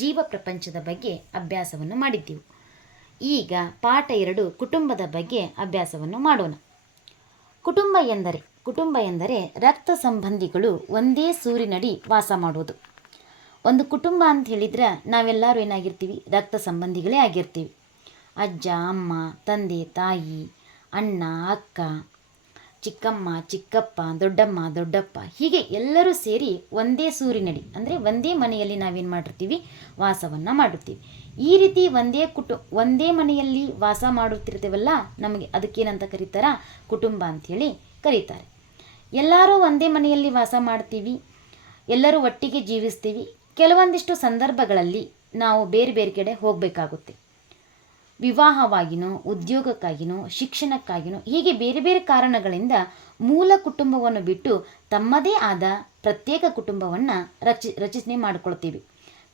ಜೀವ ಪ್ರಪಂಚದ ಬಗ್ಗೆ ಅಭ್ಯಾಸವನ್ನು ಮಾಡಿದ್ದೆವು. ಈಗ ಪಾಠ 2 ಕುಟುಂಬದ ಬಗ್ಗೆ ಅಭ್ಯಾಸವನ್ನು ಮಾಡೋಣ. ಕುಟುಂಬ ಎಂದರೆ ರಕ್ತ ಸಂಬಂಧಿಗಳು ಒಂದೇ ಸೂರಿನಡಿ ವಾಸ ಮಾಡೋದು. ಒಂದು ಕುಟುಂಬ ಅಂತ ಹೇಳಿದ್ರೆ ನಾವೆಲ್ಲರೂ ಏನಾಗಿರ್ತೀವಿ, ರಕ್ತ ಸಂಬಂಧಿಗಳೇ ಆಗಿರ್ತೀವಿ. ಅಜ್ಜ, ಅಮ್ಮ, ತಂದೆ, ತಾಯಿ, ಅಣ್ಣ, ಅಕ್ಕ, ಚಿಕ್ಕಮ್ಮ, ಚಿಕ್ಕಪ್ಪ, ದೊಡ್ಡಮ್ಮ, ದೊಡ್ಡಪ್ಪ, ಹೀಗೆ ಎಲ್ಲರೂ ಸೇರಿ ಒಂದೇ ಸೂರಿನಡಿ ಅಂದರೆ ಒಂದೇ ಮನೆಯಲ್ಲಿ ನಾವೇನು ಮಾಡಿರ್ತೀವಿ, ವಾಸವನ್ನು ಮಾಡಿರ್ತೀವಿ. ಈ ರೀತಿ ಒಂದೇ ಮನೆಯಲ್ಲಿ ವಾಸ ಮಾಡುತ್ತಿರ್ತೀವಲ್ಲ, ನಮಗೆ ಅದಕ್ಕೇನಂತ ಕರೀತಾರ, ಕುಟುಂಬ ಅಂಥೇಳಿ ಕರೀತಾರೆ. ಎಲ್ಲರೂ ಒಂದೇ ಮನೆಯಲ್ಲಿ ವಾಸ ಮಾಡ್ತೀವಿ, ಎಲ್ಲರೂ ಒಟ್ಟಿಗೆ ಜೀವಿಸ್ತೀವಿ. ಕೆಲವೊಂದಿಷ್ಟು ಸಂದರ್ಭಗಳಲ್ಲಿ ನಾವು ಬೇರೆ ಬೇರೆ ಕಡೆ ಹೋಗಬೇಕಾಗುತ್ತೆ. ವಿವಾಹವಾಗಿನೋ, ಉದ್ಯೋಗಕ್ಕಾಗಿನೋ, ಶಿಕ್ಷಣಕ್ಕಾಗಿನೋ, ಹೀಗೆ ಬೇರೆ ಬೇರೆ ಕಾರಣಗಳಿಂದ ಮೂಲ ಕುಟುಂಬವನ್ನು ಬಿಟ್ಟು ತಮ್ಮದೇ ಆದ ಪ್ರತ್ಯೇಕ ಕುಟುಂಬವನ್ನು ರಚನೆ ಮಾಡಿಕೊಳ್ತೀವಿ.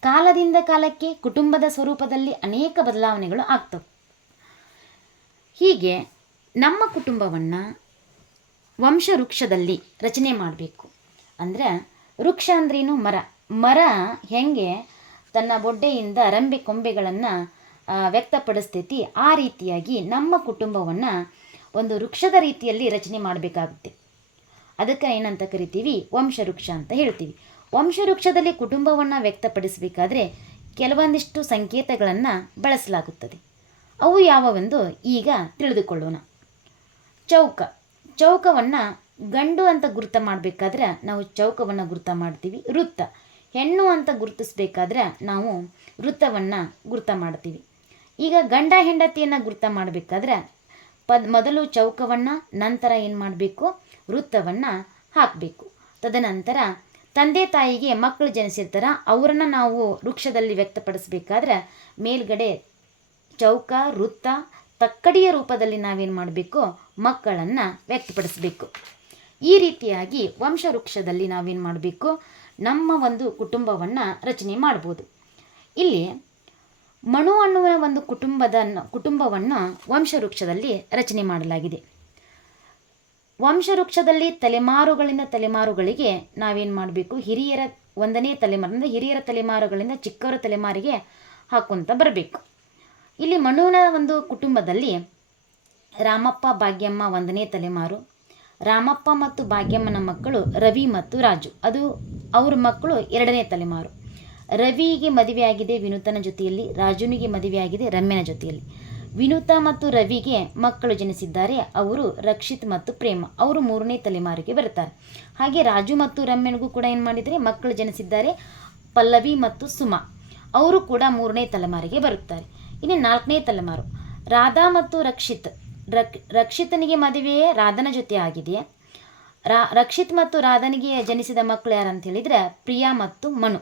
ಕಾಲದಿಂದ ಕಾಲಕ್ಕೆ ಕುಟುಂಬದ ಸ್ವರೂಪದಲ್ಲಿ ಅನೇಕ ಬದಲಾವಣೆಗಳು ಆಗ್ತವೆ. ಹೀಗೆ ನಮ್ಮ ಕುಟುಂಬವನ್ನು ವಂಶವೃಕ್ಷದಲ್ಲಿ ರಚನೆ ಮಾಡಬೇಕು. ಅಂದರೆ ವೃಕ್ಷ ಅಂದ್ರೇನು? ಮರ ಹೆಂಗೆ ತನ್ನ ಬೊಡ್ಡೆಯಿಂದ ರೆಂಬೆ ಕೊಂಬೆಗಳನ್ನು ವ್ಯಕ್ತಪಡಿಸ್ತೈತಿ, ಆ ರೀತಿಯಾಗಿ ನಮ್ಮ ಕುಟುಂಬವನ್ನು ಒಂದು ವೃಕ್ಷದ ರೀತಿಯಲ್ಲಿ ರಚನೆ ಮಾಡಬೇಕಾಗುತ್ತೆ. ಅದಕ್ಕೆ ಏನಂತ ಕರಿತೀವಿ, ವಂಶವೃಕ್ಷ ಅಂತ ಹೇಳ್ತೀವಿ. ವಂಶವೃಕ್ಷದಲ್ಲಿ ಕುಟುಂಬವನ್ನು ವ್ಯಕ್ತಪಡಿಸಬೇಕಾದ್ರೆ ಕೆಲವೊಂದಿಷ್ಟು ಸಂಕೇತಗಳನ್ನು ಬಳಸಲಾಗುತ್ತದೆ. ಅವು ಯಾವೆಂದು ಈಗ ತಿಳಿದುಕೊಳ್ಳೋಣ. ಚೌಕವನ್ನು ಗಂಡು ಅಂತ ಗುರುತ ಮಾಡಬೇಕಾದ್ರೆ ನಾವು ಚೌಕವನ್ನು ಗುರುತ ಮಾಡ್ತೀವಿ. ವೃತ್ತ ಹೆಣ್ಣು ಅಂತ ಗುರುತಿಸ್ಬೇಕಾದ್ರೆ ನಾವು ವೃತ್ತವನ್ನು ಗುರುತ ಮಾಡ್ತೀವಿ. ಈಗ ಗಂಡ ಹೆಂಡತಿಯನ್ನು ಗುರುತ ಮಾಡಬೇಕಾದ್ರೆ ಮೊದಲು ಚೌಕವನ್ನು, ನಂತರ ಏನು ಮಾಡಬೇಕು, ವೃತ್ತವನ್ನು ಹಾಕಬೇಕು. ತದನಂತರ ತಂದೆ ತಾಯಿಗೆ ಮಕ್ಕಳು ಜನಿಸಿರ್ತಾರೆ, ಅವರನ್ನು ನಾವು ವೃಕ್ಷದಲ್ಲಿ ವ್ಯಕ್ತಪಡಿಸಬೇಕಾದ್ರೆ ಮೇಲ್ಗಡೆ ಚೌಕ, ವೃತ್ತ, ತಕ್ಕಡಿಯ ರೂಪದಲ್ಲಿ ನಾವೇನು ಮಾಡಬೇಕು, ಮಕ್ಕಳನ್ನು ವ್ಯಕ್ತಪಡಿಸಬೇಕು. ಈ ರೀತಿಯಾಗಿ ವಂಶವೃಕ್ಷದಲ್ಲಿ ನಾವೇನು ಮಾಡಬೇಕು, ನಮ್ಮ ಒಂದು ಕುಟುಂಬವನ್ನು ರಚನೆ ಮಾಡ್ಬೋದು. ಇಲ್ಲಿ ಮನು ಅನ್ನುವ ಒಂದು ಕುಟುಂಬವನ್ನು ವಂಶವೃಕ್ಷದಲ್ಲಿ ರಚನೆ ಮಾಡಲಾಗಿದೆ. ವಂಶವೃಕ್ಷದಲ್ಲಿ ತಲೆಮಾರುಗಳಿಂದ ತಲೆಮಾರುಗಳಿಗೆ ನಾವೇನು ಮಾಡಬೇಕು, ಒಂದನೇ ತಲೆಮಾರಿಂದ ಹಿರಿಯರ ತಲೆಮಾರುಗಳಿಂದ ಚಿಕ್ಕವರ ತಲೆಮಾರಿಗೆ ಹಾಕ್ಕೊಂತ ಬರಬೇಕು. ಇಲ್ಲಿ ಮನುವಿನ ಒಂದು ಕುಟುಂಬದಲ್ಲಿ ರಾಮಪ್ಪ, ಭಾಗ್ಯಮ್ಮ 1ನೇ ತಲೆಮಾರು. ರಾಮಪ್ಪ ಮತ್ತು ಭಾಗ್ಯಮ್ಮನ ಮಕ್ಕಳು ರವಿ ಮತ್ತು ರಾಜು, ಅವ್ರ ಮಕ್ಕಳು 2ನೇ ತಲೆಮಾರು. ರವಿಗೆ ಮದುವೆಯಾಗಿದೆ ವಿನುತನ ಜೊತೆಯಲ್ಲಿ, ರಾಜುನಿಗೆ ಮದುವೆಯಾಗಿದೆ ರಮ್ಯನ ಜೊತೆಯಲ್ಲಿ. ವಿನುತ ಮತ್ತು ರವಿಗೆ ಮಕ್ಕಳು ಜನಿಸಿದ್ದಾರೆ, ಅವರು ರಕ್ಷಿತ್ ಮತ್ತು ಪ್ರೇಮ, ಅವರು 3ನೇ ತಲೆಮಾರಿಗೆ ಬರ್ತಾರೆ. ಹಾಗೆ ರಾಜು ಮತ್ತು ರಮ್ಯನಿಗೂ ಕೂಡ ಏನು ಮಾಡಿದರೆ ಮಕ್ಕಳು ಜನಿಸಿದ್ದಾರೆ, ಪಲ್ಲವಿ ಮತ್ತು ಸುಮಾ, ಅವರು ಕೂಡ 3ನೇ ತಲೆಮಾರಿಗೆ ಬರುತ್ತಾರೆ. ಇನ್ನು 4ನೇ ತಲೆಮಾರು ರಾಧಾ ಮತ್ತು ರಕ್ಷಿತನಿಗೆ ಮದುವೆಯೇ ರಾಧನ ಜೊತೆ ಆಗಿದೆ. ರಕ್ಷಿತ್ ಮತ್ತು ರಾಧನಿಗೆ ಜನಿಸಿದ ಮಕ್ಕಳು ಯಾರಂತ ಹೇಳಿದರೆ ಪ್ರಿಯಾ ಮತ್ತು ಮನು.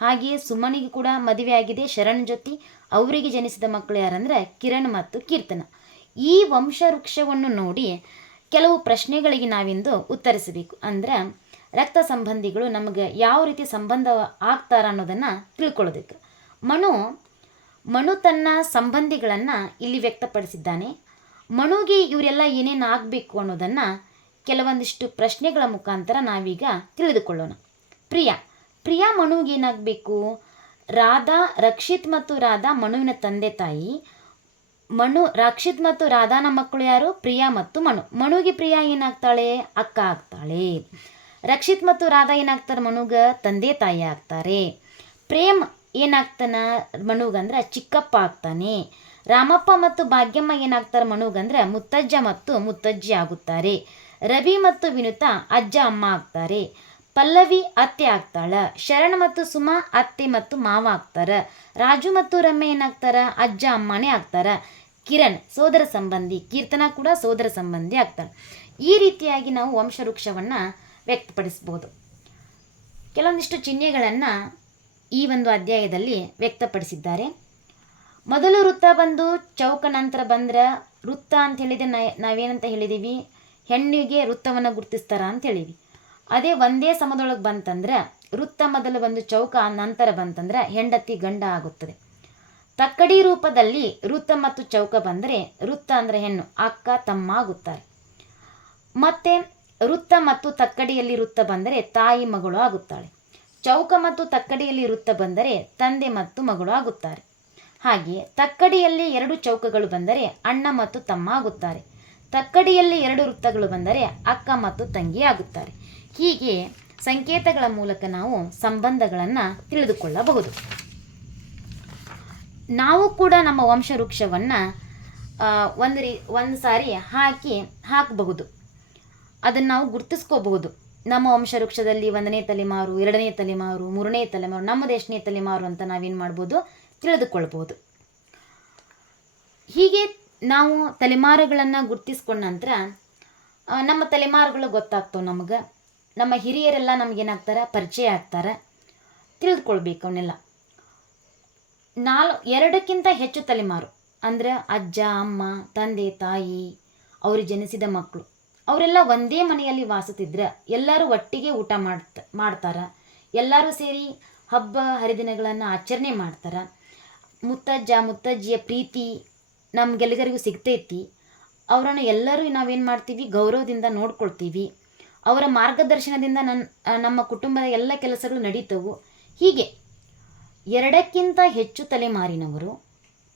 ಹಾಗೆಯೇ ಸುಮನಿಗೆ ಕೂಡ ಮದುವೆ ಆಗಿದೆ ಶರಣ್ ಜೊತೆ, ಅವರಿಗೆ ಜನಿಸಿದ ಮಕ್ಕಳು ಯಾರಂದರೆ ಕಿರಣ್ ಮತ್ತು ಕೀರ್ತನ. ಈ ವಂಶವೃಕ್ಷವನ್ನು ನೋಡಿ ಕೆಲವು ಪ್ರಶ್ನೆಗಳಿಗೆ ನಾವಿಂದು ಉತ್ತರಿಸಬೇಕು. ಅಂದರೆ ರಕ್ತ ಸಂಬಂಧಿಗಳು ನಮಗೆ ಯಾವ ರೀತಿ ಸಂಬಂಧ ಆಗ್ತಾರ ಅನ್ನೋದನ್ನು ತಿಳ್ಕೊಳ್ಳೋದಕ್ಕೆ ಮನು ತನ್ನ ಸಂಬಂಧಿಗಳನ್ನು ಇಲ್ಲಿ ವ್ಯಕ್ತಪಡಿಸಿದ್ದಾನೆ. ಮನುಗೆ ಇವರೆಲ್ಲ ಏನೇನು ಆಗಬೇಕು ಅನ್ನೋದನ್ನು ಕೆಲವೊಂದಿಷ್ಟು ಪ್ರಶ್ನೆಗಳ ಮುಖಾಂತರ ನಾವೀಗ ತಿಳಿದುಕೊಳ್ಳೋಣ. ಪ್ರಿಯಾ ಮನುಗೆ ಏನಾಗಬೇಕು, ರಕ್ಷಿತ್ ಮತ್ತು ರಾಧಾ ಮನುವಿನ ತಂದೆ ತಾಯಿ. ರಕ್ಷಿತ್ ಮತ್ತು ರಾಧಾನ ಮಕ್ಕಳು ಯಾರು, ಪ್ರಿಯಾ ಮತ್ತು ಮನುಗೆ ಪ್ರಿಯಾ ಏನಾಗ್ತಾಳೆ, ಅಕ್ಕ ಆಗ್ತಾಳೆ. ರಕ್ಷಿತ್ ಮತ್ತು ರಾಧಾ ಏನಾಗ್ತಾರೆ, ಮನುಗ ತಂದೆ ತಾಯಿ ಆಗ್ತಾರೆ. ಪ್ರೇಮ್ ಏನಾಗ್ತಾನ ಮನುಗಂದ್ರೆ ಚಿಕ್ಕಪ್ಪ ಆಗ್ತಾನೆ. ರಾಮಪ್ಪ ಮತ್ತು ಭಾಗ್ಯಮ್ಮ ಏನಾಗ್ತಾರೆ ಮನುಗಂದ್ರೆ ಮುತ್ತಜ್ಜ ಮತ್ತು ಮುತ್ತಜ್ಜಿ ಆಗುತ್ತಾರೆ. ರವಿ ಮತ್ತು ವಿನುತ ಅಜ್ಜ ಅಮ್ಮ ಆಗ್ತಾರೆ. ಪಲ್ಲವಿ ಅತ್ತೆ ಆಗ್ತಾಳ. ಶರಣ್ ಮತ್ತು ಸುಮಾ ಅತ್ತೆ ಮತ್ತು ಮಾವ ಆಗ್ತಾರ. ರಾಜು ಮತ್ತು ರಮ್ಯ ಏನಾಗ್ತಾರ, ಅಜ್ಜ ಅಮ್ಮನೇ ಆಗ್ತಾರ. ಕಿರಣ್ ಸೋದರ ಸಂಬಂಧಿ, ಕೀರ್ತನ ಕೂಡ ಸೋದರ ಸಂಬಂಧಿ ಆಗ್ತಾಳೆ. ಈ ರೀತಿಯಾಗಿ ನಾವು ವಂಶವೃಕ್ಷವನ್ನು ವ್ಯಕ್ತಪಡಿಸ್ಬೋದು. ಕೆಲವೊಂದಿಷ್ಟು ಚಿಹ್ನೆಗಳನ್ನು ಈ ಒಂದು ಅಧ್ಯಾಯದಲ್ಲಿ ವ್ಯಕ್ತಪಡಿಸಿದ್ದಾರೆ. ಮೊದಲು ವೃತ್ತ ಬಂದು ಚೌಕ, ನಂತರ ಬಂದ್ರೆ ವೃತ್ತ ಅಂತ ಹೇಳಿದರೆ ನಾವೇನಂತ ಹೇಳಿದ್ದೀವಿ, ಹೆಣ್ಣಿಗೆ ವೃತ್ತವನ್ನು ಗುರುತಿಸ್ತಾರ ಅಂತ ಹೇಳಿವಿ. ಅದೇ ಒಂದೇ ಸಮದೊಳಗೆ ಬಂತಂದ್ರೆ ವೃತ್ತ ಮೊದಲು ಬಂದು ಚೌಕ, ನಂತರ ಬಂತಂದ್ರೆ ಹೆಂಡತಿ ಗಂಡ ಆಗುತ್ತದೆ. ತಕ್ಕಡಿ ರೂಪದಲ್ಲಿ ವೃತ್ತ ಮತ್ತು ಚೌಕ ಬಂದರೆ ವೃತ್ತ ಅಂದರೆ ಹೆಣ್ಣು, ಅಕ್ಕ ತಮ್ಮ ಆಗುತ್ತಾರೆ. ಮತ್ತೆ ವೃತ್ತ ಮತ್ತು ತಕ್ಕಡಿಯಲ್ಲಿ ವೃತ್ತ ಬಂದರೆ ತಾಯಿ ಮಗಳು ಆಗುತ್ತಾಳೆ. ಚೌಕ ಮತ್ತು ತಕ್ಕಡಿಯಲ್ಲಿ ವೃತ್ತ ಬಂದರೆ ತಂದೆ ಮತ್ತು ಮಗಳು ಆಗುತ್ತಾರೆ. ಹಾಗೆ ತಕ್ಕಡಿಯಲ್ಲಿ 2 ಚೌಕಗಳು ಬಂದರೆ ಅಣ್ಣ ಮತ್ತು ತಮ್ಮ ಆಗುತ್ತಾರೆ. ತಕ್ಕಡಿಯಲ್ಲಿ 2 ವೃತ್ತಗಳು ಬಂದರೆ ಅಕ್ಕ ಮತ್ತು ತಂಗಿ ಆಗುತ್ತಾರೆ. ಹೀಗೆ ಸಂಕೇತಗಳ ಮೂಲಕ ನಾವು ಸಂಬಂಧಗಳನ್ನು ತಿಳಿದುಕೊಳ್ಳಬಹುದು. ನಾವು ಕೂಡ ನಮ್ಮ ವಂಶವೃಕ್ಷವನ್ನು ಒಂದು ಸಾರಿ ಹಾಕಬಹುದು. ಅದನ್ನು ನಾವು ಗುರುತಿಸ್ಕೋಬಹುದು. ನಮ್ಮ ವಂಶವೃಕ್ಷದಲ್ಲಿ 1ನೇ ತಲೆಮಾರು, 2ನೇ ತಲೆಮಾರು, 3ನೇ ತಲೆಮಾರು, ನಮ್ಮದು ಎಷ್ಟನೇ ತಲೆಮಾರು ಅಂತ ನಾವೇನು ಮಾಡ್ಬೋದು, ತಿಳಿದುಕೊಳ್ಬೋದು. ಹೀಗೆ ನಾವು ತಲೆಮಾರುಗಳನ್ನು ಗುರುತಿಸ್ಕೊಂಡ ನಂತರ ನಮ್ಮ ತಲೆಮಾರುಗಳು ಗೊತ್ತಾಗ್ತವೆ ನಮಗೆ. ನಮ್ಮ ಹಿರಿಯರೆಲ್ಲ ನಮಗೇನಾಗ್ತಾರೆ, ಪರಿಚಯ ಆಗ್ತಾರೆ, ತಿಳಿದುಕೊಳ್ಬೇಕು ಅವನ್ನೆಲ್ಲ. 2ಕ್ಕಿಂತ ಹೆಚ್ಚು ತಲೆಮಾರು ಅಂದರೆ ಅಜ್ಜ, ಅಮ್ಮ, ತಂದೆ, ತಾಯಿ, ಅವರು ಜನಿಸಿದ ಮಕ್ಕಳು, ಅವರೆಲ್ಲ ಒಂದೇ ಮನೆಯಲ್ಲಿ ವಾಸಿಸ್ತಿದ್ರೆ ಎಲ್ಲರೂ ಒಟ್ಟಿಗೆ ಊಟ ಮಾಡ್ತಾರೆ. ಎಲ್ಲರೂ ಸೇರಿ ಹಬ್ಬ ಹರಿದಿನಗಳನ್ನು ಆಚರಣೆ ಮಾಡ್ತಾರೆ. ಮುತ್ತಜ್ಜ ಮುತ್ತಜ್ಜಿಯ ಪ್ರೀತಿ ನಮಗೆಲ್ಲರಿಗೂ ಸಿಗ್ತೈತಿ. ಅವರನ್ನು ಎಲ್ಲರೂ ನಾವೇನು ಮಾಡ್ತೀವಿ, ಗೌರವದಿಂದ ನೋಡ್ಕೊಳ್ತೀವಿ. ಅವರ ಮಾರ್ಗದರ್ಶನದಿಂದ ನಮ್ಮ ಕುಟುಂಬದ ಎಲ್ಲ ಕೆಲಸಗಳು ನಡೀತವು. ಹೀಗೆ 2ಕ್ಕಿಂತ ಹೆಚ್ಚು ತಲೆಮಾರಿನವರು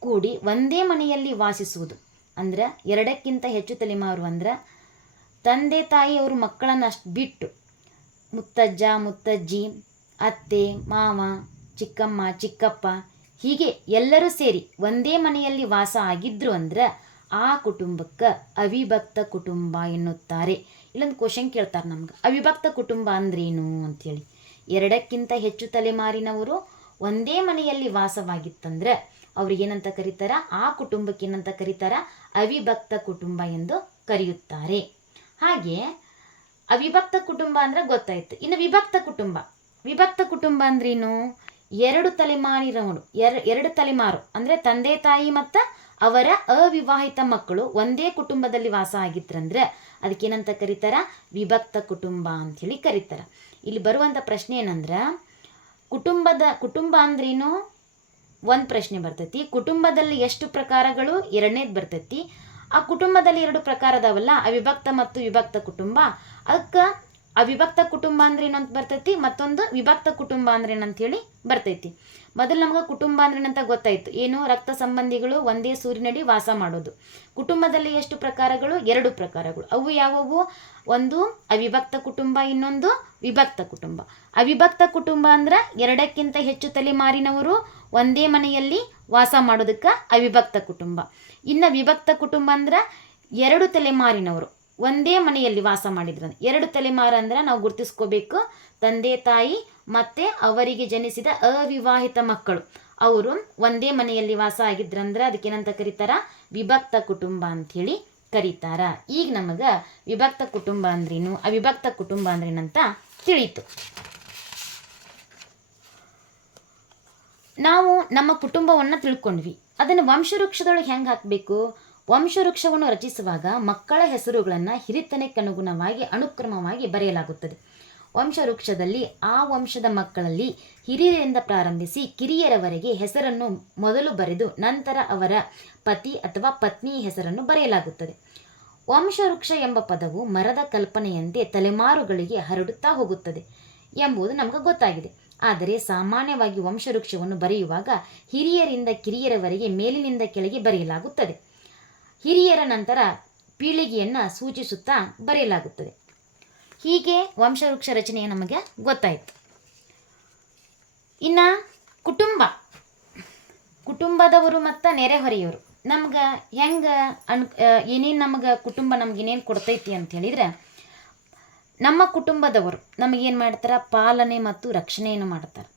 ಕೂಡಿ ಒಂದೇ ಮನೆಯಲ್ಲಿ ವಾಸಿಸುವುದು ಅಂದರೆ 2ಕ್ಕಿಂತ ಹೆಚ್ಚು ತಲೆಮಾರು ಅಂದರೆ ತಂದೆ ತಾಯಿ ಅವರು ಮಕ್ಕಳನ್ನು ಅಷ್ಟು ಬಿಟ್ಟು ಮುತ್ತಜ್ಜ ಮುತ್ತಜ್ಜಿ, ಅತ್ತೆ ಮಾವ, ಚಿಕ್ಕಮ್ಮ ಚಿಕ್ಕಪ್ಪ ಹೀಗೆ ಎಲ್ಲರೂ ಸೇರಿ ಒಂದೇ ಮನೆಯಲ್ಲಿ ವಾಸ ಆಗಿದ್ರು ಅಂದ್ರೆ ಆ ಕುಟುಂಬಕ್ಕೆ ಅವಿಭಕ್ತ ಕುಟುಂಬ ಎನ್ನುತ್ತಾರೆ. ಇಲ್ಲೊಂದು ಕ್ವಶನ್ ಕೇಳ್ತಾರೆ ನಮ್ಗೆ, ಅವಿಭಕ್ತ ಕುಟುಂಬ ಅಂದ್ರೇನು ಅಂಥೇಳಿ. 2ಕ್ಕಿಂತ ಹೆಚ್ಚು ತಲೆಮಾರಿನವರು ಒಂದೇ ಮನೆಯಲ್ಲಿ ವಾಸವಾಗಿತ್ತಂದ್ರೆ ಅವ್ರಿಗೇನಂತ ಕರೀತಾರ, ಆ ಕುಟುಂಬಕ್ಕೆ ಏನಂತ ಕರೀತಾರ, ಅವಿಭಕ್ತ ಕುಟುಂಬ ಎಂದು ಕರೆಯುತ್ತಾರೆ. ಹಾಗೆ ಅವಿಭಕ್ತ ಕುಟುಂಬ ಅಂದರೆ ಗೊತ್ತಾಯ್ತು. ಇನ್ನು ವಿಭಕ್ತ ಕುಟುಂಬ ಅಂದ್ರೇನು, 2 ತಲೆಮಾರಿನವರು, 2 ತಲೆಮಾರು ಅಂದರೆ ತಂದೆ ತಾಯಿ ಮತ್ತು ಅವರ ಅವಿವಾಹಿತ ಮಕ್ಕಳು ಒಂದೇ ಕುಟುಂಬದಲ್ಲಿ ವಾಸ ಆಗಿದ್ರಂದ್ರೆ ಅದಕ್ಕೇನಂತ ಕರೀತಾರ, ವಿಭಕ್ತ ಕುಟುಂಬ ಅಂಥೇಳಿ ಕರೀತಾರ. ಇಲ್ಲಿ ಬರುವಂಥ ಪ್ರಶ್ನೆ ಏನಂದ್ರೆ, ಕುಟುಂಬ ಅಂದ್ರೇನು ಒಂದು ಪ್ರಶ್ನೆ ಬರ್ತೈತಿ. ಕುಟುಂಬದಲ್ಲಿ ಎಷ್ಟು ಪ್ರಕಾರಗಳು, 2ನೇದು ಬರ್ತೈತಿ. ಆ ಕುಟುಂಬದಲ್ಲಿ 2 ಪ್ರಕಾರ ಅದಾವಲ್ಲ, ಅವಿಭಕ್ತ ಮತ್ತು ವಿಭಕ್ತ ಕುಟುಂಬ. ಅದಕ್ಕೆ ಅವಿಭಕ್ತ ಕುಟುಂಬ ಅಂದ್ರೆ ಏನಂತ ಬರ್ತೈತಿ, ಮತ್ತೊಂದು ವಿಭಕ್ತ ಕುಟುಂಬ ಅಂದ್ರೆ ಏನಂತ ಹೇಳಿ ಬರ್ತೈತಿ. ಮೊದಲು ನಮಗೆ ಕುಟುಂಬ ಅಂದ್ರೆ ಏನಂತ ಗೊತ್ತಾಯ್ತು, ಏನು, ರಕ್ತ ಸಂಬಂಧಿಗಳು ಒಂದೇ ಸೂರಿನಡಿ ವಾಸ ಮಾಡೋದು. ಕುಟುಂಬದಲ್ಲಿ ಎಷ್ಟು ಪ್ರಕಾರಗಳು, 2 ಪ್ರಕಾರಗಳು. ಅವು ಯಾವುವು, ಒಂದು ಅವಿಭಕ್ತ ಕುಟುಂಬ, ಇನ್ನೊಂದು ವಿಭಕ್ತ ಕುಟುಂಬ. ಅವಿಭಕ್ತ ಕುಟುಂಬ ಅಂದ್ರೆ 2ಕ್ಕಿಂತ ಹೆಚ್ಚು ತಲೆಮಾರಿನವರು ಒಂದೇ ಮನೆಯಲ್ಲಿ ವಾಸ ಮಾಡೋದಕ್ಕೆ ಅವಿಭಕ್ತ ಕುಟುಂಬ. ಇನ್ನು ವಿಭಕ್ತ ಕುಟುಂಬ ಅಂದ್ರೆ 2 ತಲೆಮಾರಿನವರು ಒಂದೇ ಮನೆಯಲ್ಲಿ ವಾಸ ಮಾಡಿದ್ರು. 2 ತಲೆಮಾರು ಅಂದ್ರೆ ನಾವು ಗುರುತಿಸ್ಕೋಬೇಕು, ತಂದೆ ತಾಯಿ ಮತ್ತು ಅವರಿಗೆ ಜನಿಸಿದ ಅವಿವಾಹಿತ ಮಕ್ಕಳು, ಅವರು ಒಂದೇ ಮನೆಯಲ್ಲಿ ವಾಸ ಆಗಿದ್ರಂದ್ರೆ ಅದಕ್ಕೇನಂತ ಕರೀತಾರ, ವಿಭಕ್ತ ಕುಟುಂಬ ಅಂಥೇಳಿ ಕರೀತಾರ. ಈಗ ನಮಗೆ ವಿಭಕ್ತ ಕುಟುಂಬ ಅಂದ್ರೇನು, ಅವಿಭಕ್ತ ಕುಟುಂಬ ಅಂದ್ರೇನಂತ ತಿಳಿಯಿತು. ನಾವು ನಮ್ಮ ಕುಟುಂಬವನ್ನು ತಿಳ್ಕೊಂಡ್ವಿ. ಅದನ್ನು ವಂಶವೃಕ್ಷದೊಳಗೆ ಹೆಂಗೆ ಹಾಕಬೇಕು, ವಂಶವೃಕ್ಷವನ್ನು ರಚಿಸುವಾಗ ಮಕ್ಕಳ ಹೆಸರುಗಳನ್ನು ಹಿರಿತನಕ್ಕನುಗುಣವಾಗಿ ಅನುಕ್ರಮವಾಗಿ ಬರೆಯಲಾಗುತ್ತದೆ. ವಂಶವೃಕ್ಷದಲ್ಲಿ ಆ ವಂಶದ ಮಕ್ಕಳಲ್ಲಿ ಹಿರಿಯರಿಂದ ಪ್ರಾರಂಭಿಸಿ ಕಿರಿಯರವರೆಗೆ ಹೆಸರನ್ನು ಮೊದಲು ಬರೆದು ನಂತರ ಅವರ ಪತಿ ಅಥವಾ ಪತ್ನಿಯ ಹೆಸರನ್ನು ಬರೆಯಲಾಗುತ್ತದೆ. ವಂಶವೃಕ್ಷ ಎಂಬ ಪದವು ಮರದ ಕಲ್ಪನೆಯಂತೆ ತಲೆಮಾರುಗಳಿಗೆ ಹರಡುತ್ತಾ ಹೋಗುತ್ತದೆ ಎಂಬುದು ನಮಗೆ ಗೊತ್ತಾಗಿದೆ. ಆದರೆ ಸಾಮಾನ್ಯವಾಗಿ ವಂಶವೃಕ್ಷವನ್ನು ಬರೆಯುವಾಗ ಹಿರಿಯರಿಂದ ಕಿರಿಯರವರೆಗೆ ಮೇಲಿನಿಂದ ಕೆಳಗೆ ಬರೆಯಲಾಗುತ್ತದೆ. ಹಿರಿಯರ ನಂತರ ಪೀಳಿಗೆಯನ್ನು ಸೂಚಿಸುತ್ತಾ ಬರೆಯಲಾಗುತ್ತದೆ. ಹೀಗೆ ವಂಶವೃಕ್ಷ ರಚನೆಯ ನಮಗೆ ಗೊತ್ತಾಯಿತು. ಇನ್ನು ಕುಟುಂಬದವರು ಮತ್ತು ನೆರೆಹೊರೆಯವರು ನಮ್ಗೆ ಹೆಂಗೆ ಏನೇನು ನಮಗೆ ಕುಟುಂಬ ನಮ್ಗೆ ಏನೇನು ಕೊಡ್ತೈತಿ ಅಂತ ಹೇಳಿದರೆ, ನಮ್ಮ ಕುಟುಂಬದವರು ನಮಗೇನು ಮಾಡ್ತಾರೆ, ಪಾಲನೆ ಮತ್ತು ರಕ್ಷಣೆಯನ್ನು ಮಾಡ್ತಾರೆ.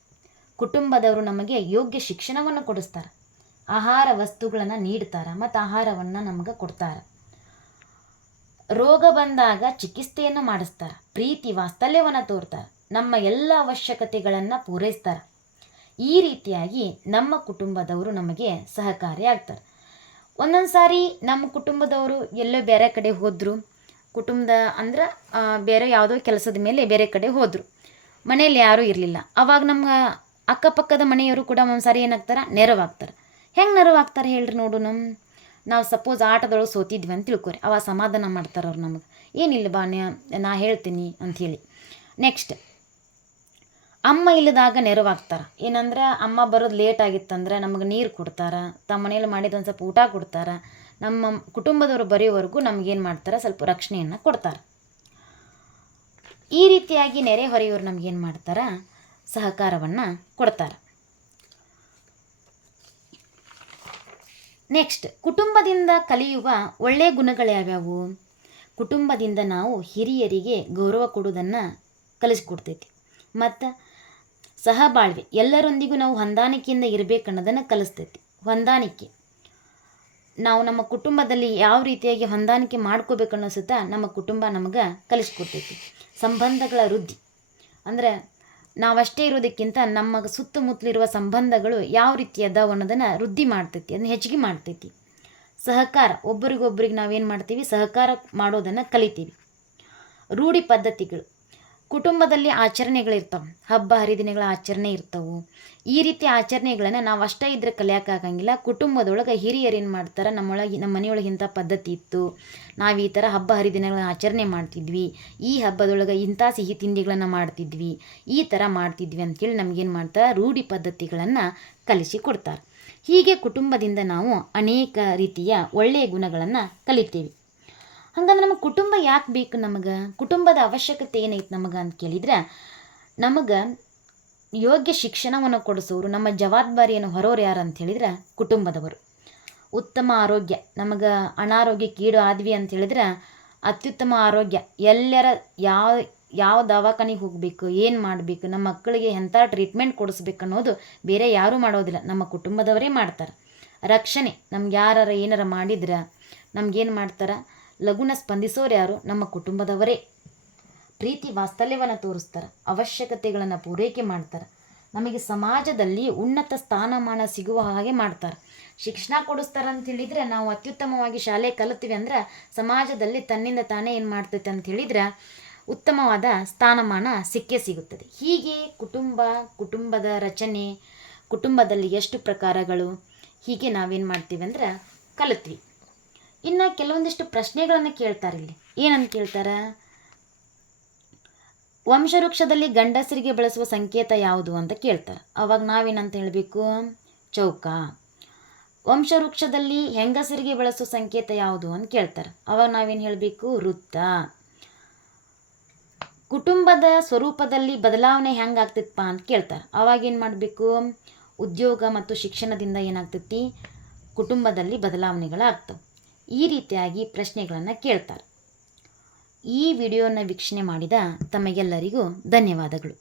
ಕುಟುಂಬದವರು ನಮಗೆ ಯೋಗ್ಯ ಶಿಕ್ಷಣವನ್ನು ಕೊಡಿಸ್ತಾರೆ, ಆಹಾರ ವಸ್ತುಗಳನ್ನು ನೀಡ್ತಾರೆ ಮತ್ತು ಆಹಾರವನ್ನು ನಮಗೆ ಕೊಡ್ತಾರೆ. ರೋಗ ಬಂದಾಗ ಚಿಕಿತ್ಸೆಯನ್ನು ಮಾಡಿಸ್ತಾರೆ, ಪ್ರೀತಿ ವಾತ್ಸಲ್ಯವನ್ನು ತೋರ್ತಾರೆ, ನಮ್ಮ ಎಲ್ಲ ಅವಶ್ಯಕತೆಗಳನ್ನು ಪೂರೈಸ್ತಾರೆ. ಈ ರೀತಿಯಾಗಿ ನಮ್ಮ ಕುಟುಂಬದವರು ನಮಗೆ ಸಹಕಾರಿಯಾಗ್ತಾರೆ. ಒಂದೊಂದು ಸಾರಿ ನಮ್ಮ ಕುಟುಂಬದವರು ಎಲ್ಲೋ ಬೇರೆ ಕಡೆ ಹೋದರು, ಕುಟುಂಬದ ಅಂದ್ರೆ ಬೇರೆ ಯಾವುದೋ ಕೆಲಸದ ಮೇಲೆ ಬೇರೆ ಕಡೆ ಹೋದರು, ಮನೆಯಲ್ಲಿ ಯಾರೂ ಇರಲಿಲ್ಲ. ಅವಾಗ ನಮ್ಮ ಅಕ್ಕಪಕ್ಕದ ಮನೆಯವರು ಕೂಡ ಒಂದು ಸಾರಿ ಏನಾಗ್ತಾರೆ, ನೆರವಾಗ್ತಾರೆ. ಹೆಂಗೆ ನೆರವಾಗ್ತಾರೆ ಹೇಳ್ರಿ ನೋಡು. ನಾವು ಸಪೋಸ್ ಆಟದೊಳಗೆ ಸೋತಿದ್ವಿ ಅಂತ ತಿಳ್ಕೊರಿ, ಅವಾಗ ಸಮಾಧಾನ ಮಾಡ್ತಾರೆ ಅವ್ರು ನಮಗೆ, ಏನಿಲ್ಲ ಬಾ ನಾ ಹೇಳ್ತೀನಿ ಅಂಥೇಳಿ. ನೆಕ್ಸ್ಟ್ ಅಮ್ಮ ಇಲ್ಲದಾಗ ನೆರವಾಗ್ತಾರೆ. ಏನಂದ್ರೆ ಅಮ್ಮ ಬರೋದು ಲೇಟ್ ಆಗಿತ್ತಂದ್ರೆ ನಮಗೆ ನೀರು ಕೊಡ್ತಾರೆ, ತಮ್ಮ ಮನೇಲಿ ಮಾಡಿದ ಒಂದು ಸ್ವಲ್ಪ ಊಟ ಕೊಡ್ತಾರೆ, ನಮ್ಮ ಕುಟುಂಬದವರು ಬರೆಯೋವರೆಗೂ ನಮಗೇನು ಮಾಡ್ತಾರೆ, ಸ್ವಲ್ಪ ರಕ್ಷಣೆಯನ್ನು ಕೊಡ್ತಾರೆ. ಈ ರೀತಿಯಾಗಿ ನೆರೆಹೊರೆಯವರು ನಮಗೇನು ಮಾಡ್ತಾರೆ, ಸಹಕಾರವನ್ನು ಕೊಡ್ತಾರೆ. ನೆಕ್ಸ್ಟ್, ಕುಟುಂಬದಿಂದ ಕಲಿಯುವ ಒಳ್ಳೆಯ ಗುಣಗಳು ಯಾವ್ಯಾವು? ಕುಟುಂಬದಿಂದ ನಾವು ಹಿರಿಯರಿಗೆ ಗೌರವ ಕೊಡೋದನ್ನು ಕಲಿಸ್ಕೊಡ್ತೈತಿ. ಮತ್ತು ಸಹಬಾಳ್ವೆ, ಎಲ್ಲರೊಂದಿಗೂ ನಾವು ಹೊಂದಾಣಿಕೆಯಿಂದ ಇರಬೇಕನ್ನೋದನ್ನು ಕಲಿಸ್ತೈತಿ. ಹೊಂದಾಣಿಕೆ, ನಾವು ನಮ್ಮ ಕುಟುಂಬದಲ್ಲಿ ಯಾವ ರೀತಿಯಾಗಿ ಹೊಂದಾಣಿಕೆ ಮಾಡ್ಕೋಬೇಕು ಅನ್ನಿಸುತ್ತಾ ನಮ್ಮ ಕುಟುಂಬ ನಮಗೆ ಕಲಿಸ್ಕೊಡ್ತೈತಿ. ಸಂಬಂಧಗಳ ವೃದ್ಧಿ, ಅಂದರೆ ನಾವಷ್ಟೇ ಇರೋದಕ್ಕಿಂತ ನಮ್ಮ ಸುತ್ತಮುತ್ತಲಿರುವ ಸಂಬಂಧಗಳು ಯಾವ ರೀತಿ ಅದಾವ ಅನ್ನೋದನ್ನು ವೃದ್ಧಿ ಮಾಡ್ತೈತಿ, ಅದನ್ನು ಹೆಚ್ಚಿಗೆ ಮಾಡ್ತೈತಿ. ಸಹಕಾರ, ಒಬ್ಬರಿಗೊಬ್ಬರಿಗೆ ನಾವೇನು ಮಾಡ್ತೀವಿ, ಸಹಕಾರ ಮಾಡೋದನ್ನು ಕಲಿತೀವಿ. ರೂಢಿ ಪದ್ಧತಿಗಳು, ಕುಟುಂಬದಲ್ಲಿ ಆಚರಣೆಗಳಿರ್ತವೆ, ಹಬ್ಬ ಹರಿದಿನಗಳ ಆಚರಣೆ ಇರ್ತವೆ. ಈ ರೀತಿ ಆಚರಣೆಗಳನ್ನು ನಾವು ಅಷ್ಟೇ ಇದ್ರೆ ಕಲಿಯೋಕ್ಕಾಗಂಗಿಲ್ಲ. ಕುಟುಂಬದೊಳಗೆ ಹಿರಿಯರು ಏನು ಮಾಡ್ತಾರೆ, ನಮ್ಮ ಮನೆಯೊಳಗೆ ಇಂಥ ಪದ್ಧತಿ ಇತ್ತು, ನಾವು ಈ ಥರ ಹಬ್ಬ ಹರಿದಿನಗಳನ್ನ ಆಚರಣೆ ಮಾಡ್ತಿದ್ವಿ, ಈ ಹಬ್ಬದೊಳಗೆ ಇಂಥ ಸಿಹಿ ತಿಂಡಿಗಳನ್ನು ಮಾಡ್ತಿದ್ವಿ, ಈ ಥರ ಮಾಡ್ತಿದ್ವಿ ಅಂತೇಳಿ ನಮಗೇನು ಮಾಡ್ತಾರೆ, ರೂಢಿ ಪದ್ಧತಿಗಳನ್ನು ಕಲಿಸಿಕೊಡ್ತಾರೆ. ಹೀಗೆ ಕುಟುಂಬದಿಂದ ನಾವು ಅನೇಕ ರೀತಿಯ ಒಳ್ಳೆಯ ಗುಣಗಳನ್ನು ಕಲಿತೀವಿ. ಹಂಗಂದ್ರೆ ನಮಗೆ ಕುಟುಂಬ ಯಾಕೆ ಬೇಕು? ನಮಗೆ ಕುಟುಂಬದ ಅವಶ್ಯಕತೆ ಏನೈತೆ ನಮಗೆ ಅಂತ ಕೇಳಿದ್ರೆ, ನಮಗೆ ಯೋಗ್ಯ ಶಿಕ್ಷಣವನ್ನು ಕೊಡಿಸೋರು, ನಮ್ಮ ಜವಾಬ್ದಾರಿಯನ್ನು ಹೊರೋರು ಯಾರು ಅಂತ ಹೇಳಿದ್ರೆ ಕುಟುಂಬದವರು. ಉತ್ತಮ ಆರೋಗ್ಯ, ನಮಗೆ ಅನಾರೋಗ್ಯಕ್ಕೀಡು ಆದ್ವಿ ಅಂತ ಹೇಳಿದ್ರೆ ಅತ್ಯುತ್ತಮ ಆರೋಗ್ಯ, ಎಲ್ಲರ ಯಾವ ದವಾಖಾನೆಗೆ ಹೋಗಬೇಕು, ಏನು ಮಾಡಬೇಕು, ನಮ್ಮ ಮಕ್ಕಳಿಗೆ ಎಂಥ ಟ್ರೀಟ್ಮೆಂಟ್ ಕೊಡಿಸ್ಬೇಕು ಅನ್ನೋದು ಬೇರೆ ಯಾರೂ ಮಾಡೋದಿಲ್ಲ, ನಮ್ಮ ಕುಟುಂಬದವರೇ ಮಾಡ್ತಾರೆ. ರಕ್ಷಣೆ, ನಮ್ಗೆ ಯಾರು ಏನಾರ ಮಾಡಿದ್ರೆ ನಮಗೇನು ಮಾಡ್ತಾರೆ, ಲಘುನ ಸ್ಪಂದಿಸೋರು ಯಾರು, ನಮ್ಮ ಕುಟುಂಬದವರೇ. ಪ್ರೀತಿ ವಾತ್ಸಲ್ಯವನ್ನು ತೋರಿಸ್ತಾರೆ, ಅವಶ್ಯಕತೆಗಳನ್ನು ಪೂರೈಕೆ ಮಾಡ್ತಾರೆ, ನಮಗೆ ಸಮಾಜದಲ್ಲಿ ಉನ್ನತ ಸ್ಥಾನಮಾನ ಸಿಗುವ ಹಾಗೆ ಮಾಡ್ತಾರೆ. ಶಿಕ್ಷಣ ಕೊಡಿಸ್ತಾರೆ ಅಂತ ಹೇಳಿದರೆ, ನಾವು ಅತ್ಯುತ್ತಮವಾಗಿ ಶಾಲೆ ಕಲಿತೀವಿ ಅಂದ್ರೆ ಸಮಾಜದಲ್ಲಿ ತನ್ನಿಂದ ತಾನೇ ಏನು ಮಾಡ್ತೈತೆ ಅಂತ ಹೇಳಿದ್ರೆ ಉತ್ತಮವಾದ ಸ್ಥಾನಮಾನ ಸಿಕ್ಕೇ ಸಿಗುತ್ತದೆ. ಹೀಗೆ ಕುಟುಂಬದ ರಚನೆ, ಕುಟುಂಬದಲ್ಲಿ ಎಷ್ಟು ಪ್ರಕಾರಗಳು, ಹೀಗೆ ನಾವೇನು ಮಾಡ್ತೀವಿ ಅಂದ್ರೆ ಕಲಿತ್ವಿ. ಇನ್ನು ಕೆಲವೊಂದಿಷ್ಟು ಪ್ರಶ್ನೆಗಳನ್ನು ಕೇಳ್ತಾರೆ ಇಲ್ಲಿ. ಏನಂತ ಕೇಳ್ತಾರೆ, ವಂಶವೃಕ್ಷದಲ್ಲಿ ಗಂಡಸರಿಗೆ ಬಳಸುವ ಸಂಕೇತ ಯಾವುದು ಅಂತ ಕೇಳ್ತಾರೆ. ಅವಾಗ ನಾವೇನಂತ ಹೇಳಬೇಕು, ಚೌಕ. ವಂಶವೃಕ್ಷದಲ್ಲಿ ಹೆಂಗಸರಿಗೆ ಬಳಸುವ ಸಂಕೇತ ಯಾವುದು ಅಂತ ಕೇಳ್ತಾರೆ. ಅವಾಗ ನಾವೇನು ಹೇಳಬೇಕು, ವೃತ್ತ. ಕುಟುಂಬದ ಸ್ವರೂಪದಲ್ಲಿ ಬದಲಾವಣೆ ಹೆಂಗಾಗ್ತೈತಪ್ಪ ಅಂತ ಕೇಳ್ತಾರೆ. ಅವಾಗ ಏನು ಮಾಡಬೇಕು, ಉದ್ಯೋಗ ಮತ್ತು ಶಿಕ್ಷಣದಿಂದ ಏನಾಗ್ತೈತಿ, ಕುಟುಂಬದಲ್ಲಿ ಬದಲಾವಣೆಗಳಾಗ್ತವೆ. ಈ ರೀತಿಯಾಗಿ ಪ್ರಶ್ನೆಗಳನ್ನು ಕೇಳ್ತಾರೆ. ಈ ವಿಡಿಯೋನ ವೀಕ್ಷಣೆ ಮಾಡಿದ ತಮಗೆಲ್ಲರಿಗೂ ಧನ್ಯವಾದಗಳು.